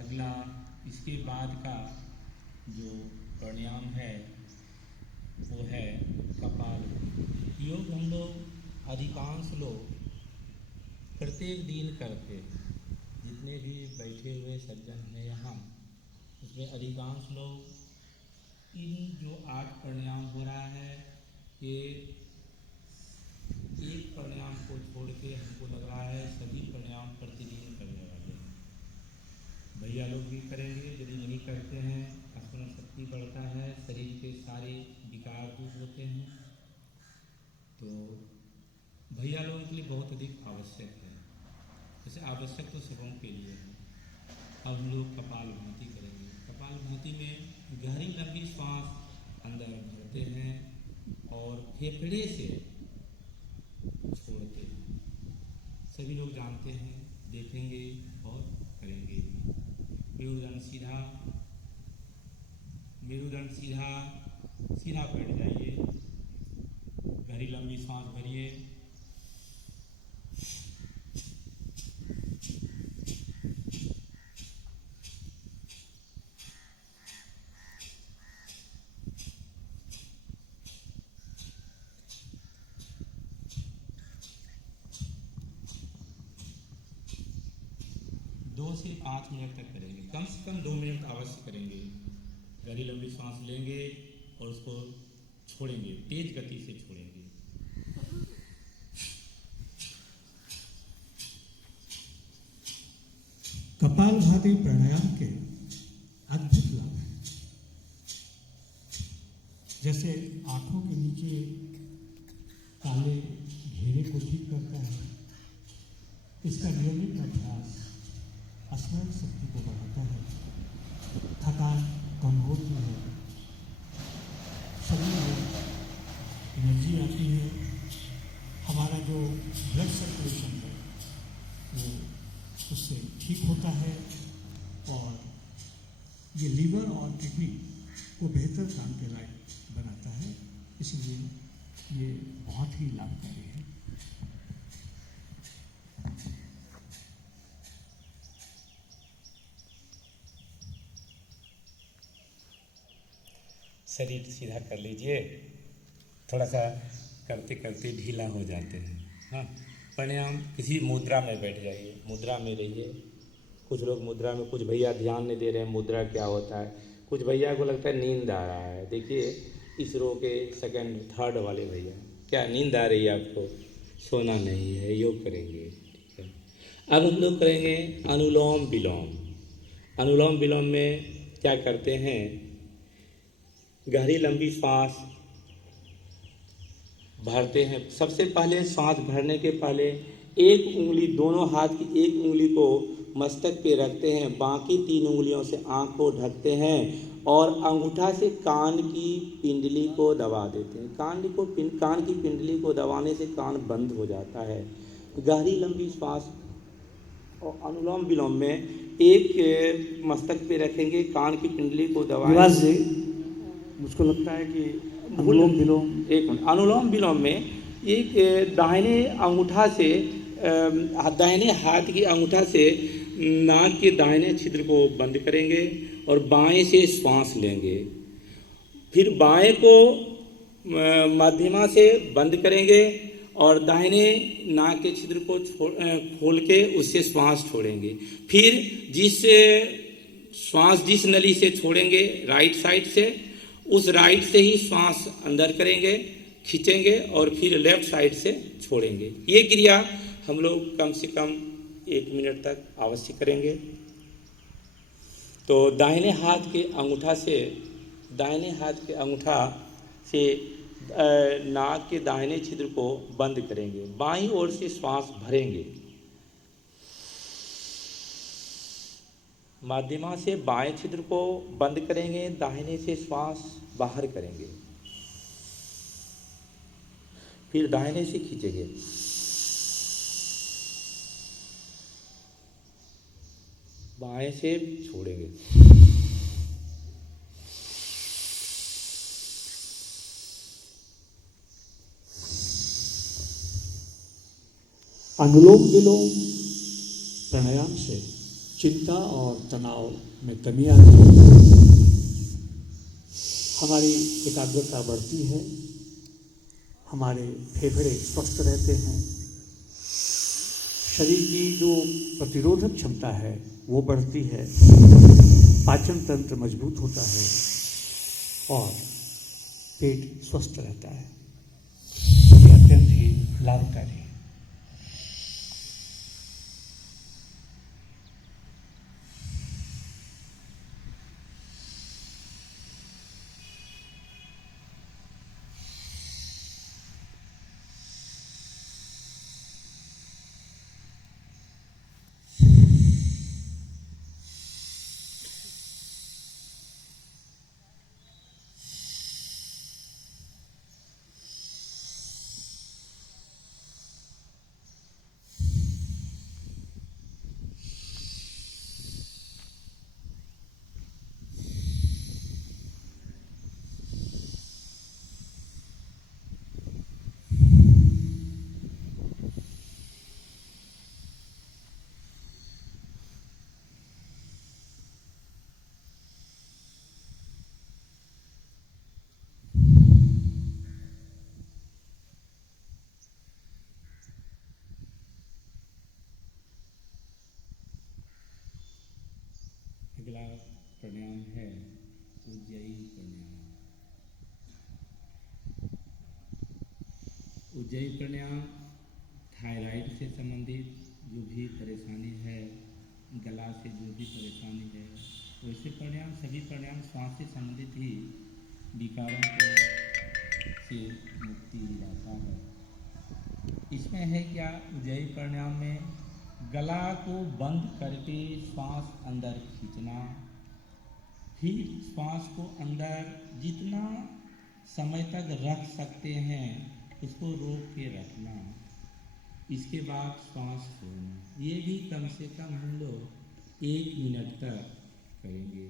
अगला इसके बाद का जो प्राणायाम है वो है कपाल। योग हम लोग अधिकांश लोग प्रत्येक दिन करते हैं। जितने भी बैठे हुए सज्जन हैं यहाँ, उसमें अधिकांश लोग इन जो 8 प्राणायाम हो रहा है, ये एक प्राणायाम को छोड़ के हमको लग रहा है सभी प्राणायाम प्रतिदिन करने वाले हैं। भैया लोग भी करेंगे, यदि नहीं करते हैं स्मरण शक्ति बढ़ता है, शरीर के सारे विकार दूर होते हैं। तो भैया लोगों के लिए बहुत अधिक आवश्यक है, जैसे आवश्यक तो सबों के लिए है। अब हम लोग कपालभाति करेंगे। कपालभाति में गहरी लंबी सांस अंदर भरते हैं और फेफड़े से छोड़ते हैं। सभी लोग जानते हैं, देखेंगे और करेंगे भी। मेरुदंड सीधा, मेरुदंड सीधा, सीधा बैठ जाइए। गहरी लंबी सांस भरिए। दो से 5 मिनट तक करेंगे, कम से कम 2 मिनट अवश्य करेंगे। गहरी लंबी सांस लेंगे और उसको छोड़ेंगे, तेज गति से छोड़ेंगे। कपालभाति प्राणायाम के अद्भुत लाभ हैं। जैसे आंखों के नीचे काले घेरे को ठीक करता है, इसका नियमित अभ्यास स्मरण शक्ति को बढ़ाता है, थकान कम होती है, शरीर में एनर्जी आती है, हमारा जो ब्लड सर्कुलेशन है वो उससे ठीक होता है और ये लीवर और किडनी को बेहतर काम के लायक बनाता है। इसलिए ये बहुत ही लाभकारी है। शरीर सीधा कर लीजिए, थोड़ा सा करते करते ढीला हो जाते हैं। हाँ, प्राणायाम किसी मुद्रा में बैठ जाइए, मुद्रा में रहिए। कुछ लोग मुद्रा में, कुछ भैया ध्यान नहीं दे रहे हैं मुद्रा क्या होता है, कुछ भैया को लगता है नींद आ रहा है। देखिए इसरो के 2nd 3rd वाले भैया, क्या नींद आ रही है आपको? सोना नहीं है, योग करेंगे। ठीक है, अब हम लोग करेंगे अनुलोम विलोम। अनुलोम विलोम में क्या करते हैं, गहरी लंबी सांस भरते हैं। सबसे पहले सांस भरने के पहले एक उंगली, दोनों हाथ की एक उंगली को मस्तक पे रखते हैं, बाकी 3 उंगलियों से आँख को ढकते हैं और अंगूठा से कान की पिंडली को दबा देते हैं। कान की पिंडली को दबाने से कान बंद हो जाता है। गहरी लंबी सांस और अनुलोम विलोम में एक मस्तक पे रखेंगे, कान की पिंडली को दबाएंगे। मुझको लगता है कि अनुलोम विलोम, एक मिनट, अनुलोम विलोम में एक दाहिने अंगूठा से, दाहिने हाथ की अंगूठा से नाक के दाहिने छिद्र को बंद करेंगे और बाएं से श्वास लेंगे। फिर बाएं को मध्यमा से बंद करेंगे और दाहिने नाक के छिद्र को खोल के उससे श्वास छोड़ेंगे। फिर जिस नली से छोड़ेंगे राइट साइड से, उस राइट से ही श्वास अंदर करेंगे, खींचेंगे और फिर लेफ्ट साइड से छोड़ेंगे। ये क्रिया हम लोग कम से कम 1 मिनट तक अवश्य करेंगे। तो दाहिने हाथ के अंगूठा से नाक के दाहिने छिद्र को बंद करेंगे, बाईं ओर से श्वास भरेंगे, माध्यमा से बाएं छिद्र को बंद करेंगे, दाहिने से श्वास बाहर करेंगे, फिर दाहिने से खींचेंगे, बाएं से छोड़ेंगे। अनुलोम विलोम प्राणायाम से चिंता और तनाव में कमी आती है, हमारी एकाग्रता बढ़ती है, हमारे फेफड़े स्वस्थ रहते हैं, शरीर की जो प्रतिरोधक क्षमता है वो बढ़ती है, पाचन तंत्र मजबूत होता है और पेट स्वस्थ रहता है। ये अत्यंत ही लाभकारी है। अगला प्राणायाम है उज्जयी प्राणायाम। उज्जयी प्राणायाम थायराइड से संबंधित जो भी परेशानी है, गला से जो भी परेशानी है, वैसे प्राणायाम सभी प्राणायाम श्वास से संबंधित ही विकारों को से मुक्ति दिलाता है। इसमें है क्या, उज्जयी प्राणायाम में गला को बंद करके श्वास अंदर खींचना, फिर श्वास को अंदर जितना समय तक रख सकते हैं उसको रोक के रखना, इसके बाद श्वास छोड़ना। ये भी कम से कम हम लोग 1 मिनट तक करेंगे।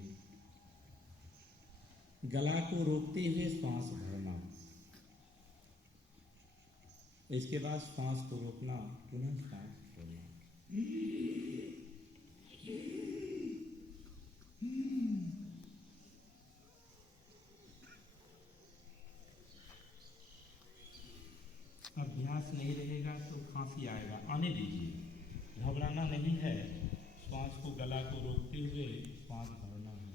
गला को रोकते हुए श्वास भरना, इसके बाद श्वास को रोकना, पुनः श्वास छोड़ना। अभ्यास नहीं रहेगा तो खांसी आएगा, आने दीजिए, घबराना नहीं है। श्वास को, गला को रोकते हुए श्वास भरना है।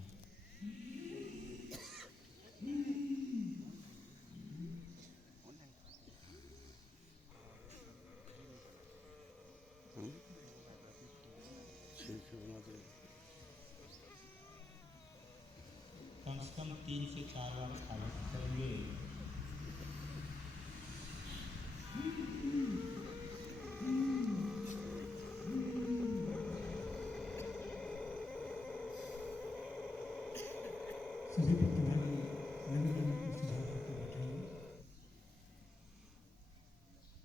कम से कम 3 से 4 बार अभ्यास करेंगे। सभी प्रतिभागी नवीन को सुझाव करके बैठेंगे।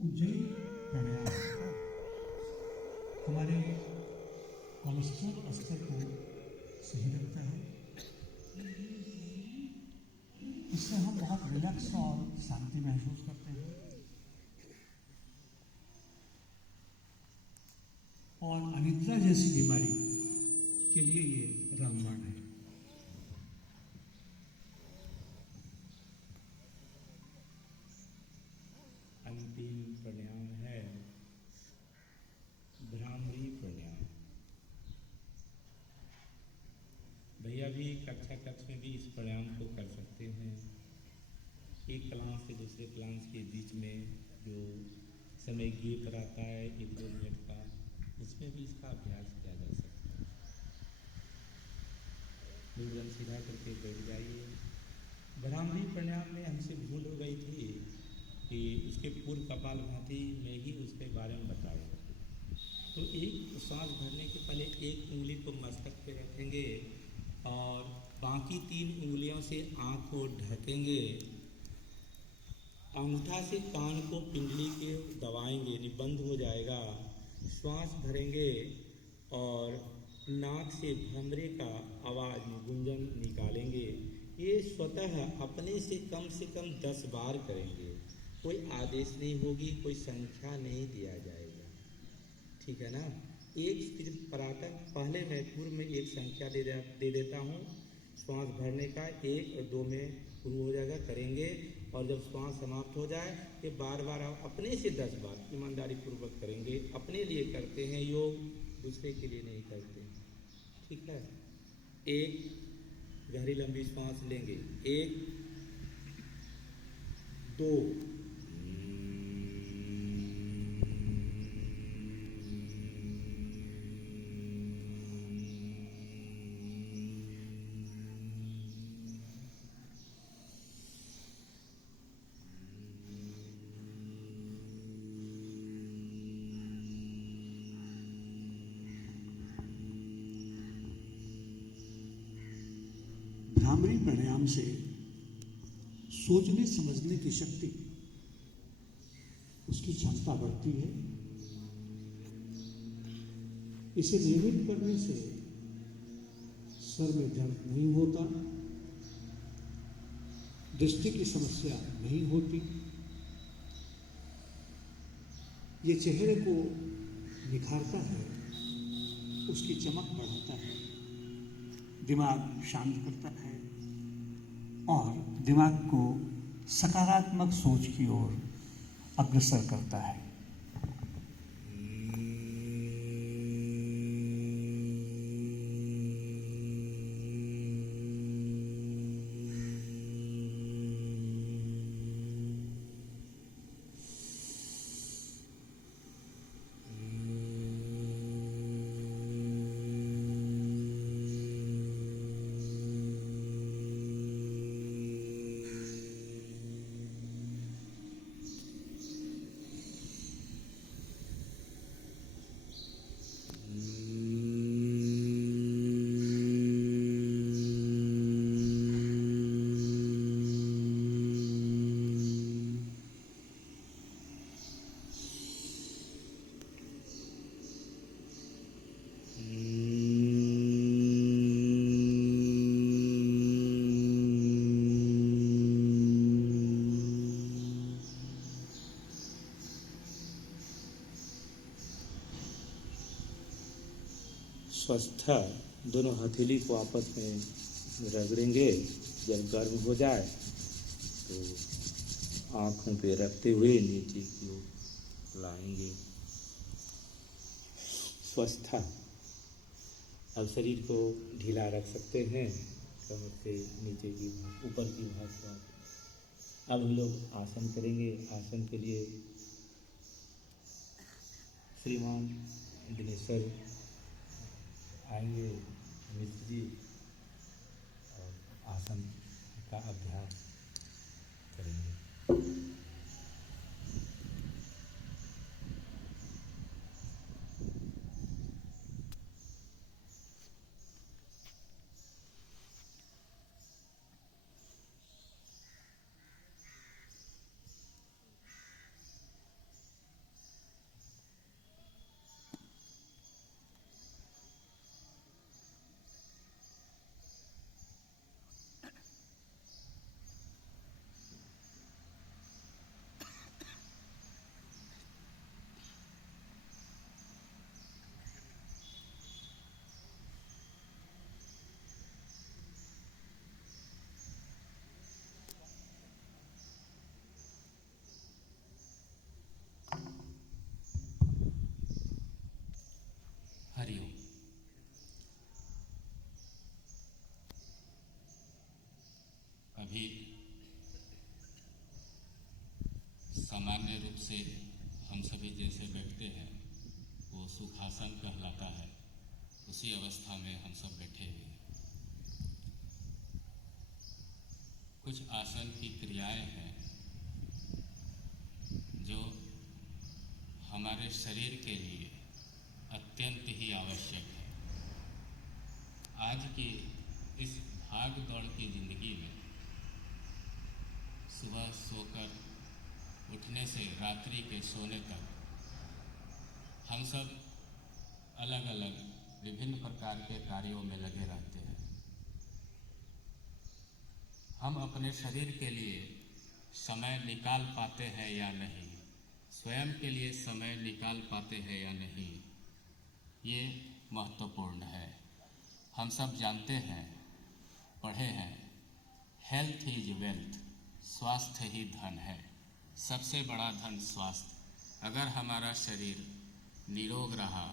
उज्जयी प्राणायाम हमारे कोलेस्ट्रॉल स्तर को सही रखता है। इससे हम बहुत रिलैक्स और शांति महसूस करते हैं और अनिद्रा जैसी बीमारी के लिए ये रामबाण है। अंतिम प्राणायाम है भ्रामरी प्राणायाम। भैया भी कक्ष में भी इस प्राणायाम को कर सकते हैं। एक क्लास से दूसरे क्लास के बीच में जो समय गैप रहता है 1-2 मिनट का, उसमें भी इसका अभ्यास किया जा सकता है। गर्दन सीधा करके बैठ जाइए। भ्रामरी प्राणायाम में हमसे भूल हो गई थी कि उसके पूर्व कपालभाति में ही उसके बारे में बताया। तो एक सांस भरने के पहले एक उंगली को मस्तक पे रखेंगे और बाकी 3 उंगलियों से आँख को ढकेंगे। अंगूठा से कान को पिंडली के दबाएंगे, यानी बंद हो जाएगा। श्वास भरेंगे और नाक से भ्रमरे का आवाज़ गुंजन निकालेंगे। ये स्वतः अपने से कम 10 बार करेंगे। कोई आदेश नहीं होगी, कोई संख्या नहीं दिया जाएगा, ठीक है ना। एक प्रातः पहले मैं पूर्व में एक संख्या दे देता हूँ श्वास भरने का, 1 और 2 में शुरू हो जाएगा, करेंगे। और जब श्वास समाप्त हो जाए ये बार बार आप अपने से 10 बार ईमानदारी पूर्वक करेंगे। अपने लिए करते हैं योग, दूसरे के लिए नहीं करते, ठीक है। एक गहरी लंबी सांस लेंगे, 1 2 भ्रामरी प्राणायाम से सोचने समझने की शक्ति, उसकी क्षमता बढ़ती है। इसे नियमित करने से सर में दर्द नहीं होता, दृष्टि की समस्या नहीं होती, ये चेहरे को निखारता है, उसकी चमक बढ़ाता है, दिमाग शांत करता है और दिमाग को सकारात्मक सोच की ओर अग्रसर करता है। स्वस्था दोनों हथेली को आपस में रगड़ेंगे। जब गर्म हो जाए तो आँखों पे रखते हुए नीचे की ओर लाएंगे। स्वस्था। अब शरीर को ढीला रख सकते हैं, कमर से नीचे की ऊपर की भाग पर। अब हम लोग आसन करेंगे। आसन के लिए श्रीमान दिनेश्वर आएंगे, मिश्र जी, और आसन का अभ्यास करेंगे। हरिओम। अभी सामान्य रूप से हम सभी जैसे बैठते हैं वो सुखासन कहलाता है। उसी अवस्था में हम सब बैठे हुए हैं। कुछ आसन की क्रियाएं हैं जो हमारे शरीर के लिए अत्यंत ही आवश्यक है। आज की इस भाग दौड़ की जिंदगी में सुबह सोकर उठने से रात्रि के सोने तक हम सब अलग अलग विभिन्न प्रकार के कार्यों में लगे रहते हैं। हम अपने शरीर के लिए समय निकाल पाते हैं या नहीं, स्वयं के लिए समय निकाल पाते हैं या नहीं, ये महत्वपूर्ण है। हम सब जानते हैं, पढ़े हैं, हेल्थ इज वेल्थ, स्वास्थ्य ही धन है। सबसे बड़ा धन स्वास्थ्य। अगर हमारा शरीर निरोग रहा,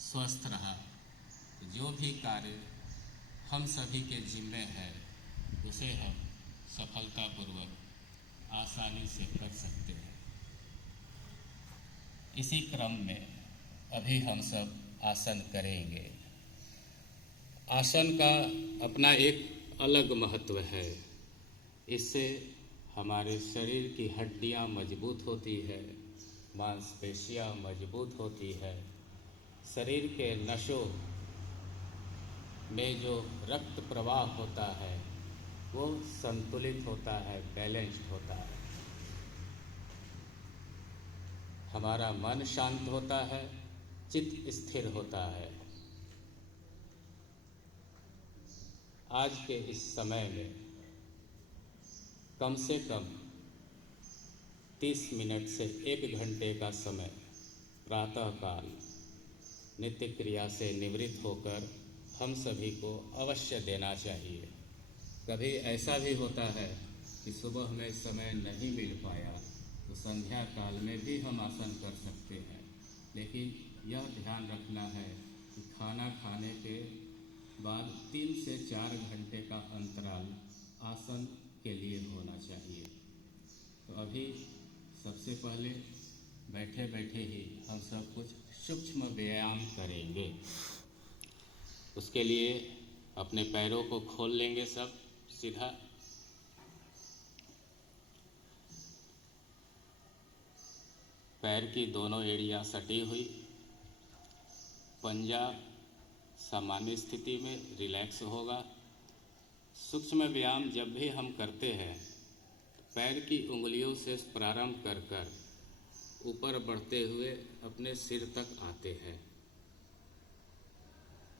स्वस्थ रहा, तो जो भी कार्य हम सभी के जिम्मे है उसे हम सफलतापूर्वक आसानी से कर सकते हैं। इसी क्रम में अभी हम सब आसन करेंगे। आसन का अपना एक अलग महत्व है। इससे हमारे शरीर की हड्डियां मजबूत होती है, मांसपेशियां मजबूत होती है, शरीर के नसों में जो रक्त प्रवाह होता है वो संतुलित होता है, बैलेंस्ड होता है। हमारा मन शांत होता है, चित्त स्थिर होता है। आज के इस समय में कम से कम 30 मिनट से 1 घंटे का समय प्रातःकाल नित्य क्रिया से निवृत्त होकर हम सभी को अवश्य देना चाहिए। कभी ऐसा भी होता है कि सुबह में समय नहीं मिल पाया तो संध्या काल में भी हम आसन कर सकते हैं, लेकिन यह ध्यान रखना है कि खाना खाने के बाद 3 से 4 घंटे का अंतराल आसन के लिए होना चाहिए। तो अभी सबसे पहले बैठे बैठे ही हम सब कुछ सूक्ष्म व्यायाम करेंगे। उसके लिए अपने पैरों को खोल लेंगे सब सीधा। पैर की दोनों एड़ियाँ सटी हुई, पंजा सामान्य स्थिति में रिलैक्स होगा। सूक्ष्म व्यायाम जब भी हम करते हैं तो पैर की उंगलियों से प्रारंभ कर कर ऊपर बढ़ते हुए अपने सिर तक आते हैं।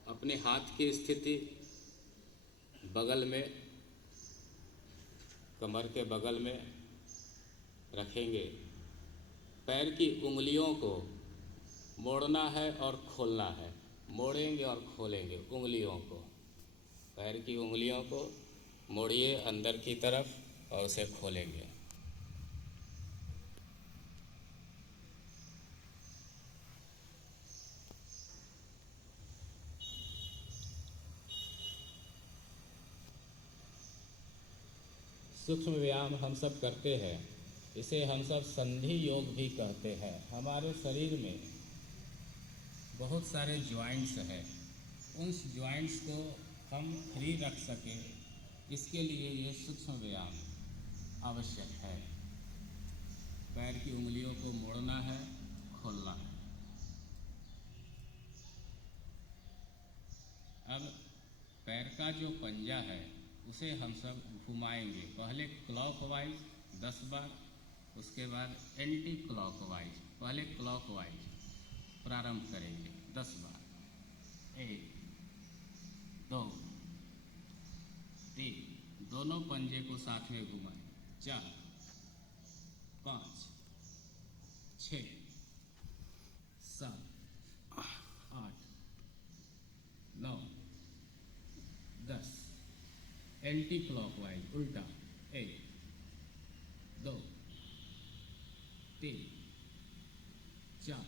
अपने हाथ की स्थिति बगल में, कमर के बगल में रखेंगे। पैर की उंगलियों को मोड़ना है और खोलना है। मोड़ेंगे और खोलेंगे उंगलियों को। पैर की उंगलियों को मोड़िए अंदर की तरफ और उसे खोलेंगे। सूक्ष्म व्यायाम हम सब करते हैं। इसे हम सब संधि योग भी कहते हैं। हमारे शरीर में बहुत सारे जॉइंट्स हैं। उन जॉइंट्स को हम फ्री रख सकें, इसके लिए ये सूक्ष्म व्यायाम आवश्यक है। पैर की उंगलियों को मोड़ना है, खोलना है। अब पैर का जो पंजा है उसे हम सब घुमाएंगे। पहले क्लॉकवाइज 10 बार, उसके बाद एंटी क्लॉकवाइज। पहले क्लॉकवाइज प्रारंभ करेंगे 10 बार। 1 2 3, दोनों पंजे को साथ में घुमाएं। 4 5 6 7 8 9 10। एंटी क्लॉकवाइज उल्टा। 1 2 3 4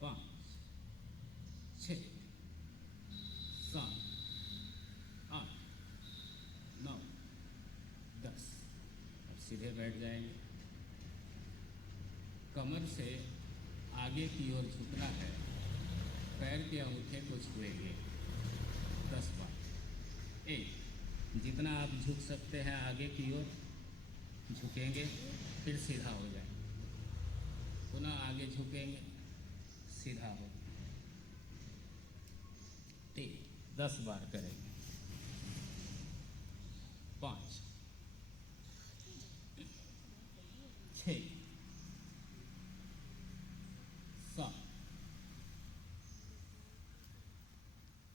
5 6 7 8 9 10। अब सीधे बैठ जाएंगे। कमर से आगे की ओर झुकना है। पैर के अंगूठे को छुएंगे 10 बार। 1, जितना आप झुक सकते हैं आगे की ओर झुकेंगे, फिर सीधा हो जाएंगे। पुनः आगे झुकेंगे, सीधा हो। 3, 10 बार करेंगे। 5 6 7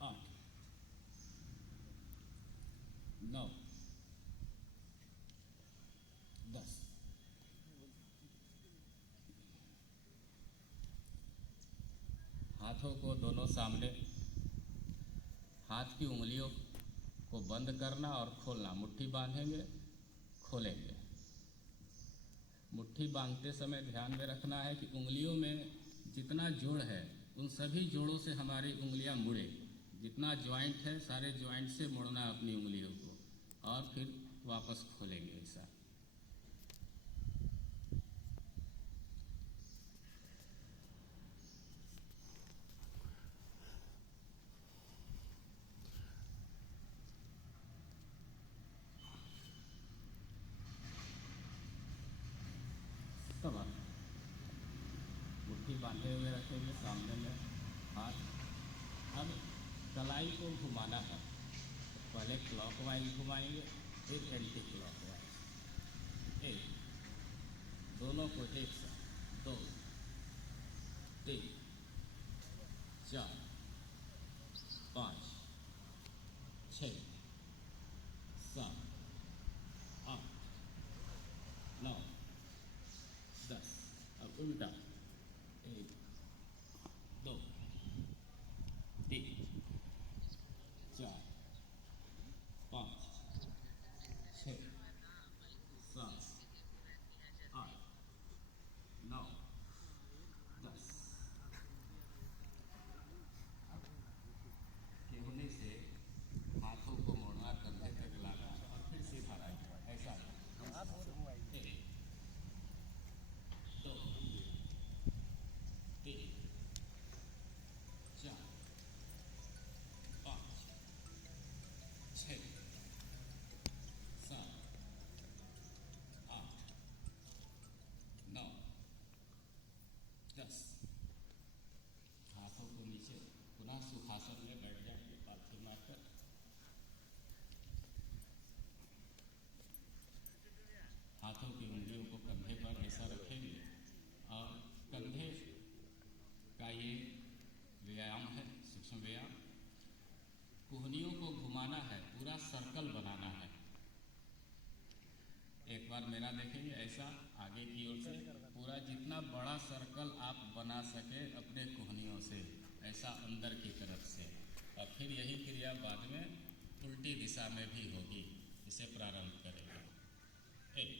8 9 10। हाथों को दोनों सामने, हाथ की उंगलियों को बंद करना और खोलना। मुट्ठी बांधेंगे, खोलेंगे। मुट्ठी बांधते समय ध्यान में रखना है कि उंगलियों में जितना जोड़ है उन सभी जोड़ों से हमारी उंगलियां मुड़े। जितना ज्वाइंट है सारे ज्वाइंट से मुड़ना अपनी उंगलियों को और फिर वापस खोलेंगे ऐसा। कमर मुट्ठी बांधे हुए रखेंगे सामने में हाथ। अब कलाई को घुमाना है। पहले क्लॉकवाइज घुमाएंगे, फिर एंटी क्लॉकवाइज। एक, दोनों को एक साथ। 2, 3, 4, 5, 6, 7, 8, 9, 10। अब उल्टा। 1, 2, 3, 4, 5, 6, 7, 8, 9, 10। केहने से हाथों को मोड़ना, कंधे तक लाना और फिर सीधा रखना। ऐसा 1, 2, 3, 4, 5, 6, 7, 8, 9, 10। हाथों को नीचे, पुनः सुखासन में बैठ जाएंगे पालथी मारकर। हाथों की उंगलियों को कंधे पर ऐसा रखेंगे और कंधे का ये व्यायाम है, सूक्ष्म व्यायाम। कोहनियों को घुमाना है, पूरा सर्कल बनाना है। एक बार मेरा देखेंगे ऐसा आगे की ओर से पूरा जितना बड़ा सर्कल आप बना सके अपने कोहनियों से, ऐसा अंदर की तरफ से। और फिर यही क्रिया बाद में उल्टी दिशा में भी होगी। इसे प्रारंभ करेंगे। 1,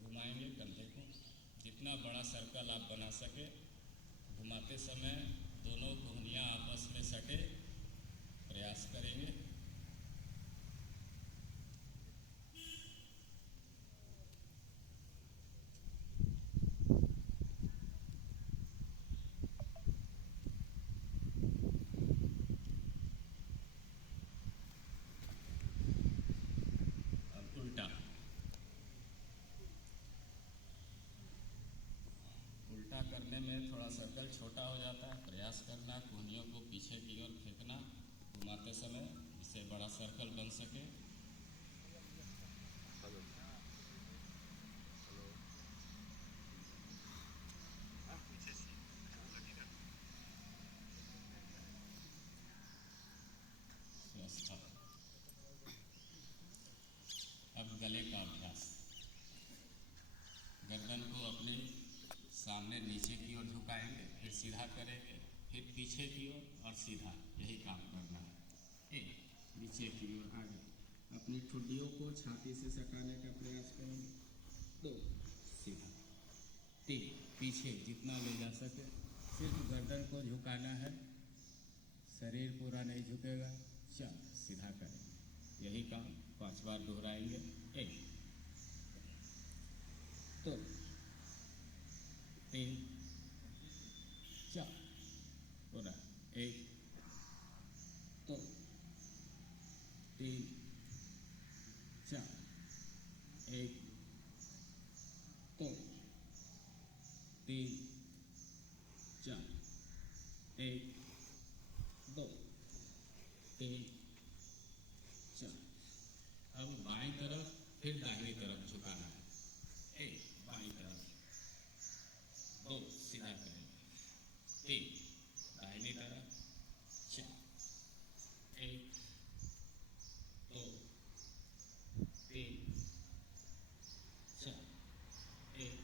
घुमाएंगे कंधे को, जितना बड़ा सर्कल आप बना सके। घुमाते समय दोनों कोहनियाँ आपस में सटे, प्रयास करेंगे। अब उल्टा। उल्टा करने में थोड़ा सर्कल छोटा हो जाता है। प्रयास करना कोहनियों को पीछे की ओर फेंकना घुमाते समय, जिससे बड़ा सर्कल बन सके। स्वस्थ। अब गले का अभ्यास। गर्दन को अपने सामने नीचे की ओर झुकाएंगे, फिर सीधा करेंगे, फिर पीछे की ओर और सीधा। यही काम करना है। 1, नीचे की ओर आगे, अपनी ठुड्डियों को छाती से सटाने का प्रयास करेंगे। 2, सीधा। 3, पीछे जितना ले जा सके। सिर्फ गर्दन को झुकाना है, शरीर पूरा नहीं झुकेगा। 4, सीधा करेंगे। यही काम 5 बार दोहराएंगे। 1, 2, 3, 4, पूरा। 1, 2, 3, 4, 1, 2, 3, 4, 1, 2, 3, 4। अब बाईं तरफ फिर दाहिनी तरफ झुकाना है। 1, बाईं तरफ। 2, सीधा करेंगे। 3, दाहिनी तरफ। 4, 1, 2, 3, 4, 1,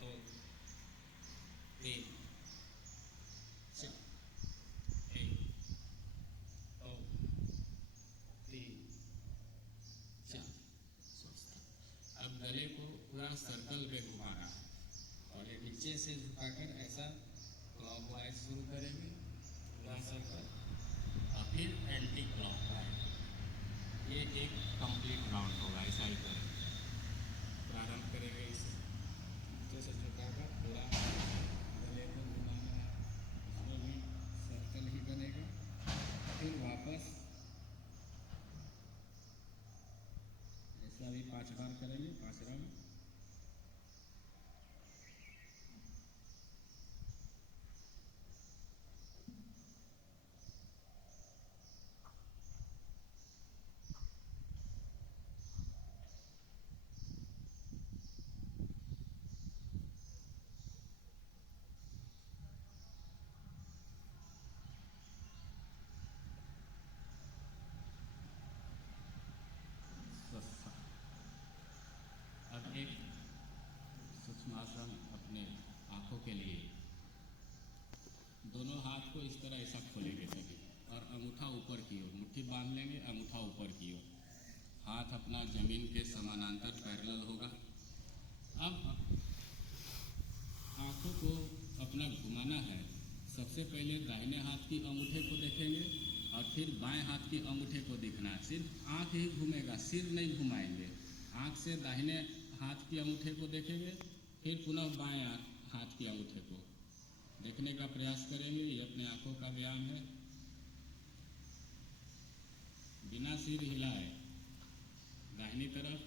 2, 3, नीचे से झुकाकर ऐसा क्लॉकवाइज शुरू करेंगे पूरा सर्कल और फिर एंटी क्लॉकवाइज। ये एक कंप्लीट राउंड होगा, ऐसा ही करेंगे। प्रारंभ करेंगे इसे नीचे से झुकाकर पूरा गले को घुमाना है, उसमें भी सर्कल ही बनेगा। फिर वापस ऐसा भी 5 बार करेंगे, 5 राउंड। अब एक सूक्ष्मासन अपने आँखों के लिए, दोनों हाथ को इस तरह ऐसा खोलेंगे सभी और अंगूठा ऊपर की ओर, मुट्ठी बांध लेंगे, अंगूठा ऊपर की ओर, हाथ अपना जमीन के समानांतर पैरेलल होगा। अब आँखों को अपना घुमाना है। सबसे पहले दाहिने हाथ की अंगूठे को देखेंगे और फिर बाएं हाथ की अंगूठे को दिखना है। सिर्फ आँख ही घूमेगा, सिर नहीं घुमाएंगे। आँख से दाहिने हाथ की अंगूठे को देखेंगे, फिर पुनः बाएं हाथ की अंगूठे को देखने का प्रयास करेंगे। ये अपने आँखों का व्यायाम है। बिना सिर हिलाए दाहिनी तरफ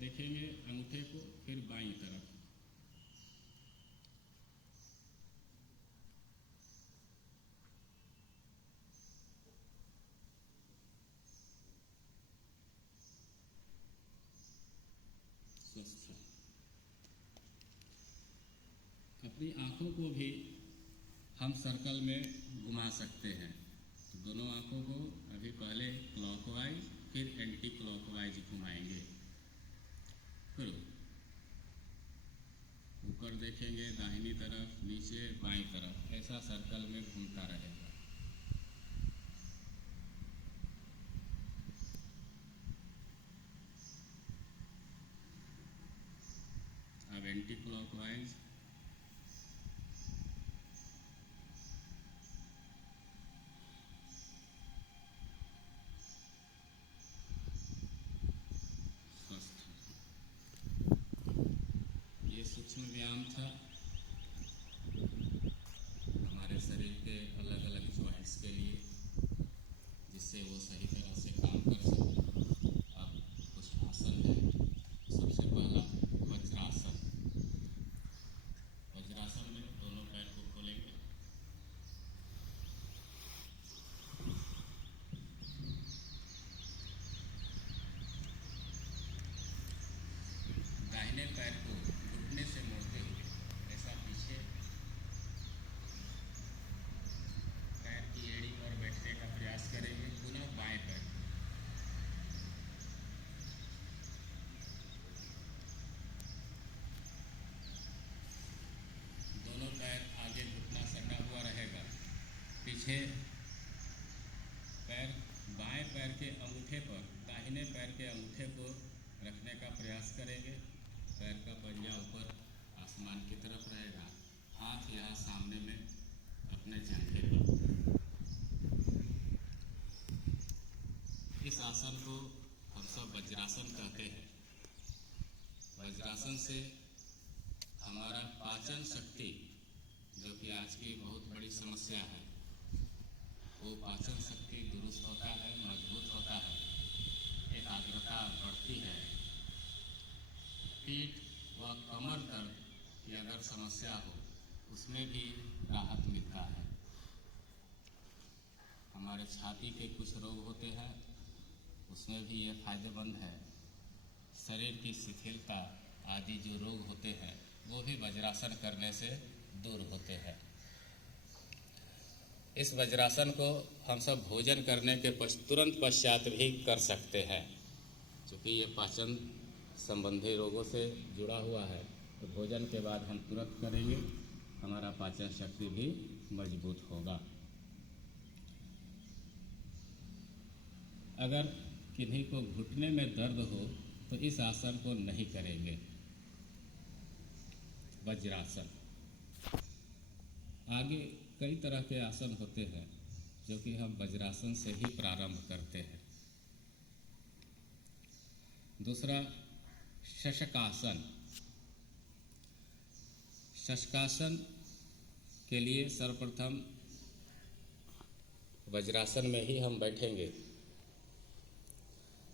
देखेंगे अंगूठे को, फिर बाईं तरफ। स्वस्थ। अपनी आँखों को भी हम सर्कल में घुमा सकते हैं। दोनों आँखों को अभी पहले क्लॉकवाइज फिर एंटी क्लॉकवाइज घुमाएंगे। फिर ऊपर देखेंगे, दाहिनी तरफ, नीचे, बाईं तरफ, ऐसा सर्कल में घूमता रहेगा। अब एंटी क्लॉकवाइज। स्वस्थ। ये सूक्ष्म व्यायाम था हमारे शरीर के अलग अलग ज्वाइंट्स के लिए, जिससे वो सही तरह से काम कर सके। अब कुछ आसन है। सबसे पहला वज्रासन। वज्रासन में दोनों पैर को खोलेंगे, दाहिने पैर को घुटने से मोड़ते हुए ऐसा पीछे पैर की एड़ी पर बैठने का प्रयास करेंगे। पुनः बाएं पैर, दोनों पैर आगे घुटना सटा हुआ रहेगा। पीछे पैर, बाएं पैर के अंगूठे पर दाहिने पैर के अंगूठे को रखने का प्रयास करेंगे। पैर का पंजा ऊपर आसमान की तरफ रहेगा, हाथ यहाँ सामने में अपने जंघे पर। इस आसन को हम सब वज्रासन कहते हैं। वज्रासन से हमारा पाचन शक्ति, जो कि आज की बहुत बड़ी समस्या है, वो पाचन शक्ति दुरुस्त होता है, मजबूत होता है, एकाग्रता बढ़ती है। पीठ व कमर दर्द की अगर समस्या हो, उसमें भी राहत मिलता है। हमारे छाती के कुछ रोग होते हैं, उसमें भी ये फायदेमंद है। शरीर की शिथिलता आदि जो रोग होते हैं, वो भी वज्रासन करने से दूर होते हैं। इस वज्रासन को हम सब भोजन करने के तुरंत पश्चात भी कर सकते हैं। क्योंकि ये पाचन संबंधी रोगों से जुड़ा हुआ है, तो भोजन के बाद हम तुरंत करेंगे, हमारा पाचन शक्ति भी मजबूत होगा। अगर किन्हीं को घुटने में दर्द हो तो इस आसन को नहीं करेंगे। वज्रासन आगे कई तरह के आसन होते हैं जो कि हम वज्रासन से ही प्रारंभ करते हैं। दूसरा शशकासन। शशकासन के लिए सर्वप्रथम वज्रासन में ही हम बैठेंगे।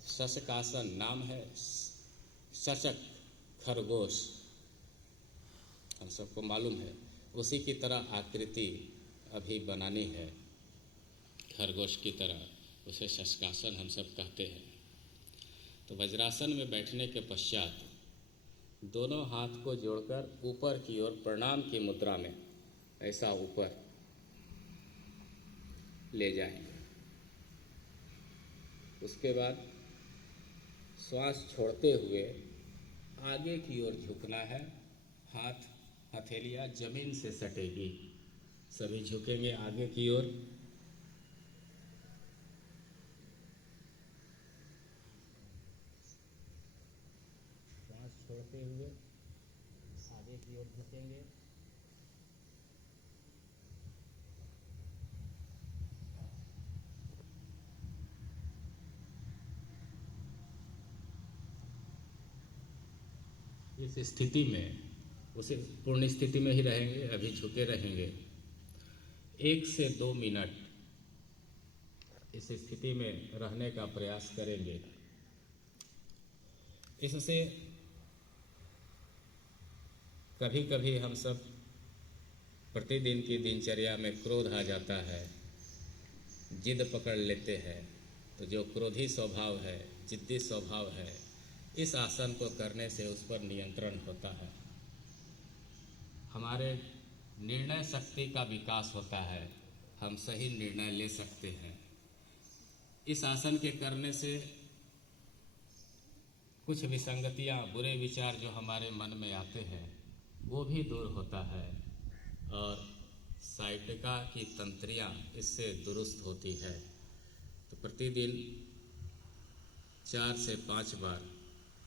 शशकासन नाम है शशक खरगोश, हम सबको मालूम है। उसी की तरह आकृति अभी बनानी है, खरगोश की तरह, उसे शशकासन हम सब कहते हैं। तो वज्रासन में बैठने के पश्चात दोनों हाथ को जोड़कर ऊपर की ओर प्रणाम की मुद्रा में ऐसा ऊपर ले जाएंगे। उसके बाद श्वास छोड़ते हुए आगे की ओर झुकना है। हाथ हथेलियाँ जमीन से सटेगी, सभी झुकेंगे आगे की ओर। श्वास छोड़ते हुए आगे की ओर झुकेंगे। इस स्थिति में, उसे पूर्ण स्थिति में ही रहेंगे, अभी झुके रहेंगे। 1 से 2 मिनट इस स्थिति में रहने का प्रयास करेंगे। इससे कभी कभी हम सब प्रतिदिन की दिनचर्या में क्रोध आ जाता है, जिद पकड़ लेते हैं। तो जो क्रोधी स्वभाव है, जिद्दी स्वभाव है, इस आसन को करने से उस पर नियंत्रण होता है। हमारे निर्णय शक्ति का विकास होता है, हम सही निर्णय ले सकते हैं। इस आसन के करने से कुछ विसंगतियाँ, बुरे विचार जो हमारे मन में आते हैं वो भी दूर होता है और साइटिका की तंत्रियाँ इससे दुरुस्त होती है। तो प्रतिदिन 4 से 5 बार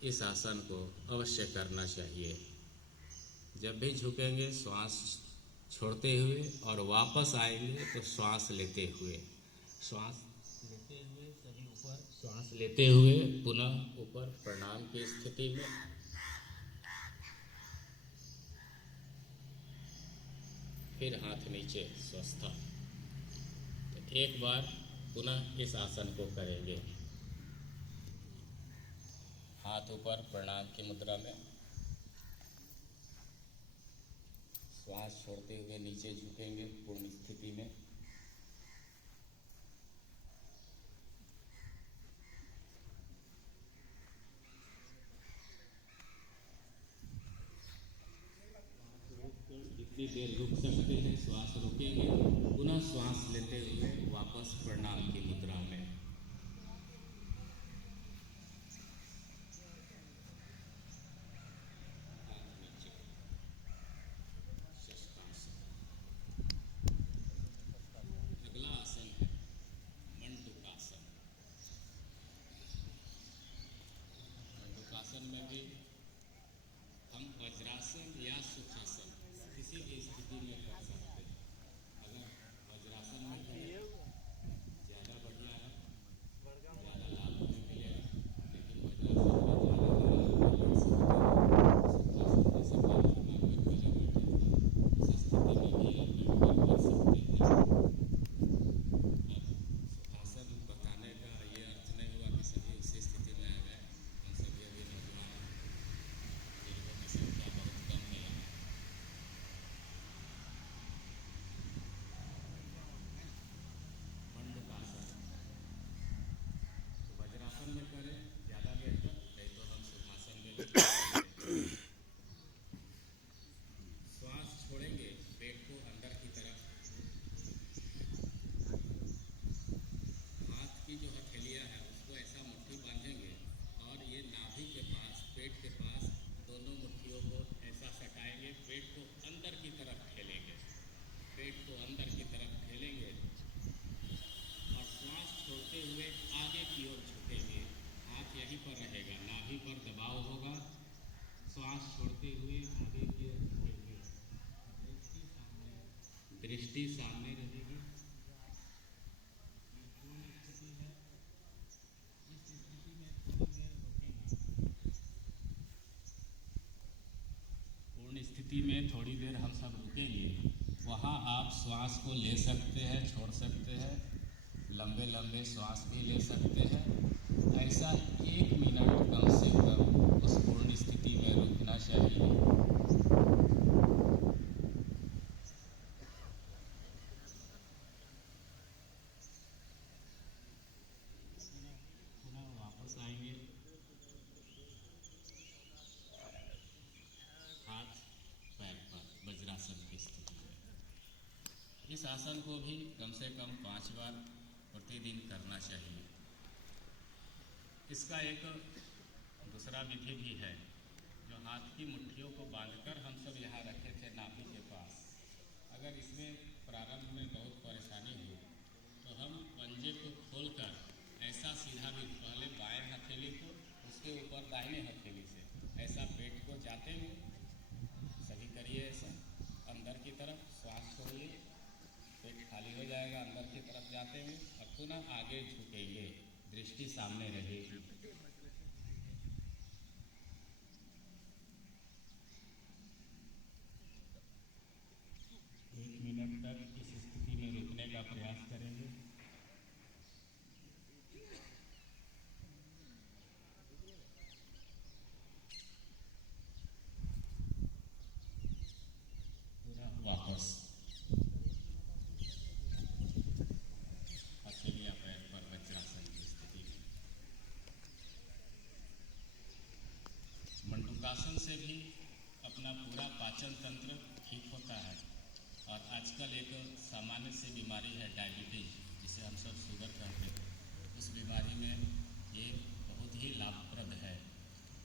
इस आसन को अवश्य करना चाहिए। जब भी झुकेंगे श्वास छोड़ते हुए और वापस आएंगे तो श्वास लेते हुए, श्वास लेते हुए सभी ऊपर, श्वास लेते हुए पुनः ऊपर प्रणाम की स्थिति में। फिर हाथ नीचे स्वस्थ। तो एक बार पुनः इस आसन को करेंगे। हाथ ऊपर प्रणाम की मुद्रा में, श्वास छोड़ते हुए नीचे झुकेंगे पूर्ण स्थिति में। जितनी देर रुक सकते हैं श्वास रोकेंगे, पुनः श्वास लेते हुए वापस प्रणाम की मुद्रा में। अगला आसन है मंडूकासन। मंडूकासन में भी हम वज्रासन या सुखासन किसी भी स्थिति में कर सकते हैं। अगर वज्रासन में करें ज़्यादा बढ़िया है, ज़्यादा लाभ हमें मिलेगा। लेकिन वज्रासन में ज़्यादा सुखासन जैसे पालथी मारकर खड़े बैठे थे, उस स्थिति में भी आप बैठकर कर सकते हैं। अब सुखासन बताने का ये अर्थ नहीं हुआ कि सभी उसी स्थिति में आ गए। हम सभी अभी नौजवान हैं, जिनकी संख्या बहुत कम है यहाँ। मंडूकासन तो वज्रासन में करें ज़्यादा बेहतर, नहीं तो हम सुखासन में भी कर सकते हैं। श्वास छोड़ेंगे, पेट को अंदर की तरफ, हाथ की जो हथेलियाँ हैं उसको ऐसा मुट्ठी बांधेंगे और ये नाभि के पास, पेट के पास दोनों मुट्ठियों को ऐसा सटाएंगे, पेट को अंदर की तरफ ठेलेंगे, पेट को अंदर की तरफ ठेलेंगे और श्वास छोड़ते हुए आगे की ओर झुकेंगे। हाथ यहीं पर रहेगा, नाभि पर दबाव होगा, श्वास छोड़ते हुए आगे की ओर झुकेंगे। दृष्टि सामने रहेगी। पूर्ण स्थिति में थोड़ी देर हम सब रुकेंगे। वहाँ आप श्वास को ले सकते हैं, छोड़ सकते हैं, लंबे लंबे श्वास भी ले सकते हैं। ऐसा 1 मिनट कम से कम उस पूर्ण स्थिति में रुकना चाहिए। पुनः वापस आएंगे। हाथ पैर पर वज्रासन की स्थिति में। इस आसन को भी कम से कम 5 बार प्रतिदिन करना चाहिए। इसका एक दूसरा विधि भी है, जो हाथ की मुट्ठियों को बांधकर हम सब यहाँ रखे थे नाभि के पास। अगर इसमें प्रारंभ में बहुत परेशानी हुई तो हम पंजे को खोलकर ऐसा सीधा भी, पहले बाएं हथेली को, उसके ऊपर दाहिने हथेली से ऐसा पेट को जाते हुए सभी करिए। ऐसा अंदर की तरफ श्वास छोड़िए, पेट खाली हो जाएगा, अंदर की तरफ जाते हुए। और पुनः आगे झुकेंगे, दृष्टि सामने रहेगी। एक मिनट तक इस स्थिति में रुकने का प्रयास करेंगे। वापस हथेलियां पैर पर वज्रासन की स्थिति में। मंडूकासन से भी अपना पूरा पाचन तंत्र ठीक होता है। और आजकल एक सामान्य सी बीमारी है डायबिटीज, जिसे हम सब शुगर कहते हैं। उस बीमारी में ये बहुत ही लाभप्रद है।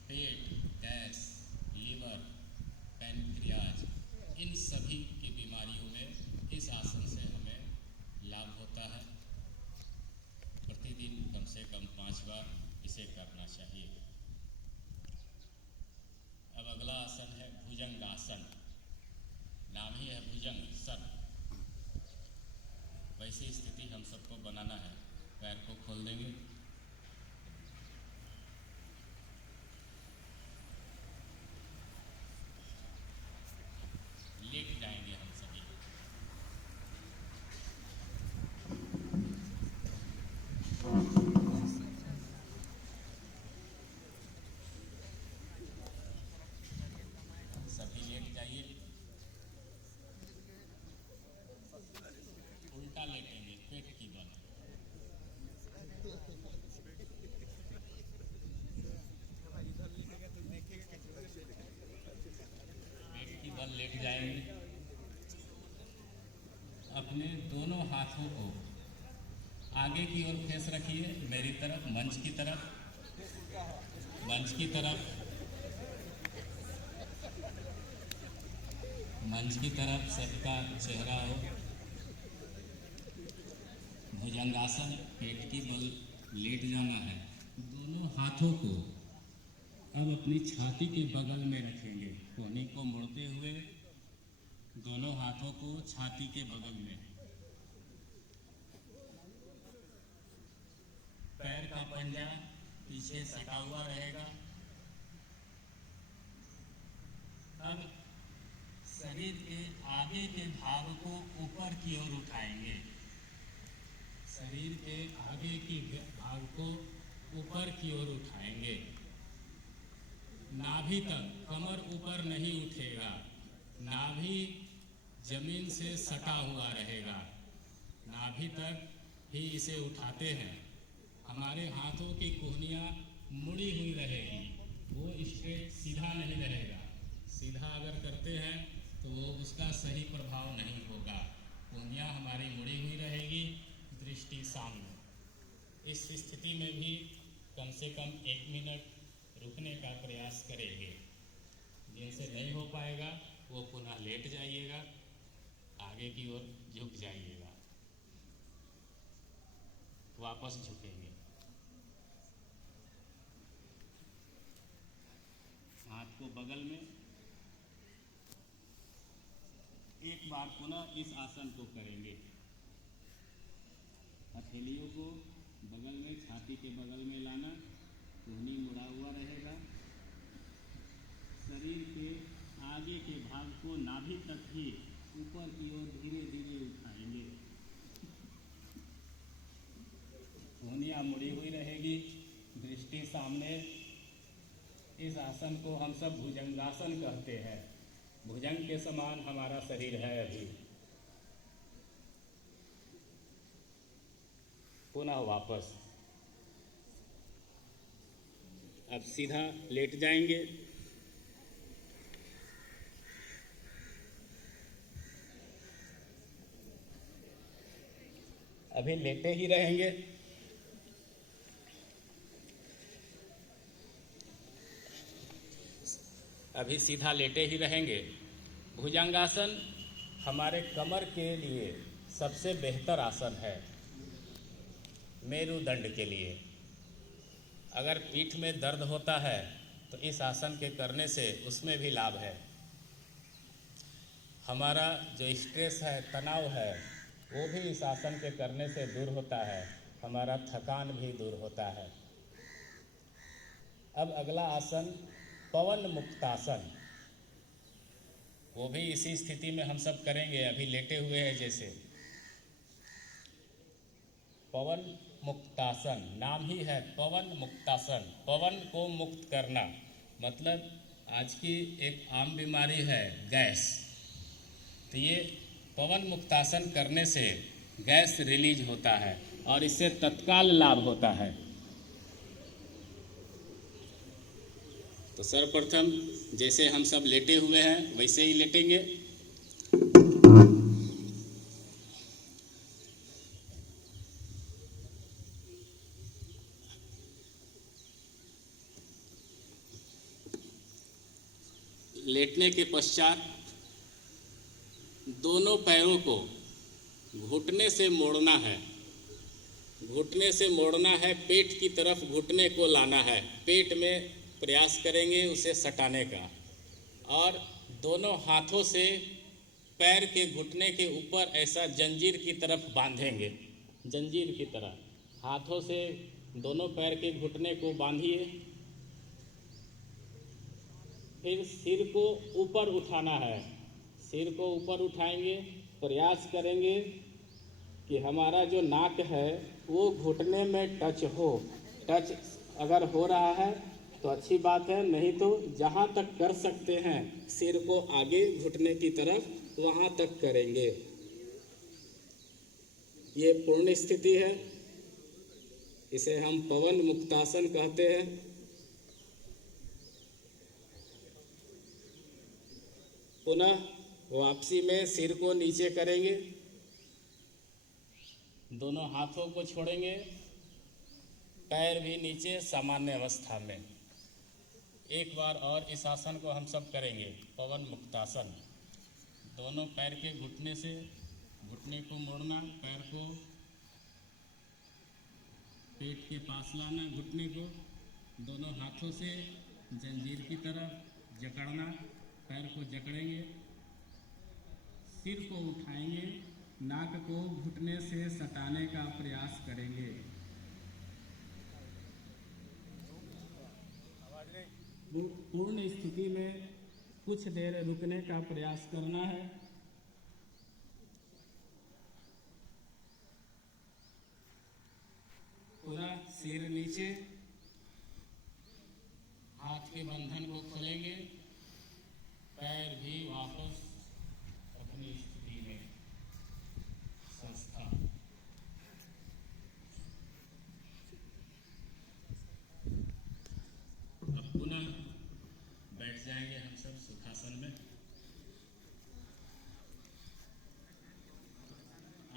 पेट, गैस, लीवर, पैनक्रियाज, इन सभी की बीमारियों में इस आसन से हमें लाभ होता है। प्रतिदिन कम से कम 5 बार इसे करना चाहिए। अब अगला आसन है भुजंगासन। नाम ही है भुजंग, सर। वैसी स्थिति हम सबको बनाना है। पैर को खोल देंगे, लेट जाएंगे हम सभी। सभी लेट जाइए। उल्टा लेटेंगे, पेट की बल। पेट की बल लेट जाएंगे। अपने दोनों हाथों को आगे की ओर फेस रखिए, मेरी तरफ, मंच की तरफ, मंच की तरफ, मंच की तरफ सबका चेहरा हो। भुजंगासन, पेट की बल लेट जाना है। दोनों हाथों को अब अपनी छाती के बगल में रखेंगे, कोहनी को मोड़ते हुए दोनों हाथों को छाती के बगल में। पैर का पंजा पीछे सटा हुआ रहेगा। अब शरीर के आगे के भाग को ऊपर की ओर उठाएंगे। शरीर के आगे के भाग को ऊपर की ओर उठाएंगे। नाभि तक, कमर ऊपर नहीं उठेगा, नाभि जमीन से सटा हुआ रहेगा। नाभि तक ही इसे उठाते हैं। हमारे हाथों की कोहनियाँ मुड़ी हुई रहेगी, वो स्ट्रेट सीधा नहीं रहेगा। सीधा अगर करते हैं तो उसका सही प्रभाव नहीं होगा। कोहनियाँ हमारी मुड़ी हुई रहेगी, दृष्टि सामने। इस स्थिति में भी कम से कम 1 मिनट रुकने का प्रयास करेंगे। जिनसे नहीं हो पाएगा वो पुनः लेट जाइएगा, आगे की ओर झुक जाइएगा, वापस झुकेंगे। हाथ को बगल में 1 एक बार पुनः इस आसन को करेंगे। हथेलियों को बगल में, छाती के बगल में लाना, कोहनी मुड़ा हुआ रहेगा। शरीर के आगे के भाग को नाभि तक ही ऊपर की ओर धीरे धीरे उठाएंगे। कोहनियाँ मुड़ी हुई रहेगी, दृष्टि सामने। इस आसन को हम सब भुजंगासन कहते हैं। भुजंग के समान हमारा शरीर है अभी। पुनः वापस। अब सीधा लेट जाएंगे। अभी लेटे ही रहेंगे। अभी सीधा लेटे ही रहेंगे। भुजंगासन हमारे कमर के लिए सबसे बेहतर आसन है, मेरुदंड के लिए। अगर पीठ में दर्द होता है तो इस आसन के करने से उसमें भी लाभ है। हमारा जो स्ट्रेस है, तनाव है, वो भी इस आसन के करने से दूर होता है। हमारा थकान भी दूर होता है। अब अगला आसन पवन मुक्तासन, वो भी इसी स्थिति में हम सब करेंगे। अभी लेटे हुए हैं जैसे। पवन मुक्तासन नाम ही है, पवन मुक्तासन। पवन को मुक्त करना मतलब आज की एक आम बीमारी है गैस। तो ये पवन मुक्तासन करने से गैस रिलीज होता है और इससे तत्काल लाभ होता है। तो सर्वप्रथम जैसे हम सब लेटे हुए हैं वैसे ही लेटेंगे। लेटने के पश्चात दोनों पैरों को घुटने से मोड़ना है। घुटने से मोड़ना है, पेट की तरफ घुटने को लाना है। पेट में प्रयास करेंगे उसे सटाने का, और दोनों हाथों से पैर के घुटने के ऊपर ऐसा जंजीर की तरफ बांधेंगे। जंजीर की तरह हाथों से दोनों पैर के घुटने को बांधिए। फिर सिर को ऊपर उठाना है। सिर को ऊपर उठाएंगे, प्रयास करेंगे कि हमारा जो नाक है वो घुटने में टच हो। टच अगर हो रहा है तो अच्छी बात है, नहीं तो जहाँ तक कर सकते हैं सिर को आगे घुटने की तरफ, वहाँ तक करेंगे। ये पूर्ण स्थिति है, इसे हम पवन मुक्तासन कहते हैं। पुनः वापसी में सिर को नीचे करेंगे, दोनों हाथों को छोड़ेंगे, पैर भी नीचे सामान्य अवस्था में। एक बार और इस आसन को हम सब करेंगे, पवन मुक्तासन। दोनों पैर के घुटने से घुटने को मोड़ना, पैर को पेट के पास लाना, घुटने को दोनों हाथों से जंजीर की तरफ जकड़ना, पैर को जकड़ेंगे, सिर को उठाएंगे, नाक को घुटने से सटाने का प्रयास करेंगे। पूर्ण स्थिति में कुछ देर रुकने का प्रयास करना है। पूरा सिर नीचे, हाथ के बंधन को खोलेंगे, पैर भी वापस अपनी स्थिति में संस्था। अब पुनः बैठ जाएंगे हम सब सुखासन में।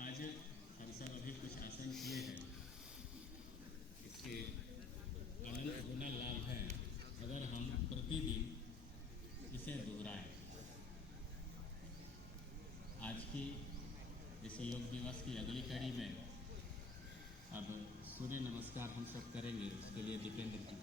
आज हम सब अभी कुछ आसन किए हैं, इसके अनंत गुना लाभ हैं अगर हम प्रतिदिन इसे दोहराएं। आज की इस योग दिवस की अगली कड़ी में अब सूर्य नमस्कार हम सब करेंगे। उसके लिए दीपेंद्र जी।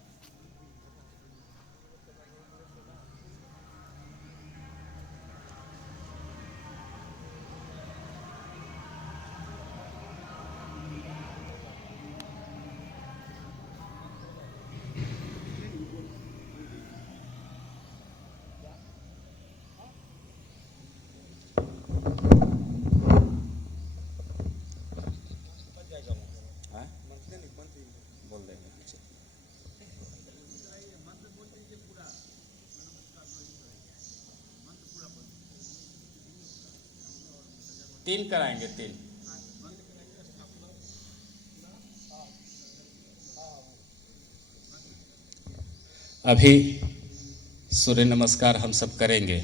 3 कराएंगे 3। अभी सूर्य नमस्कार हम सब करेंगे।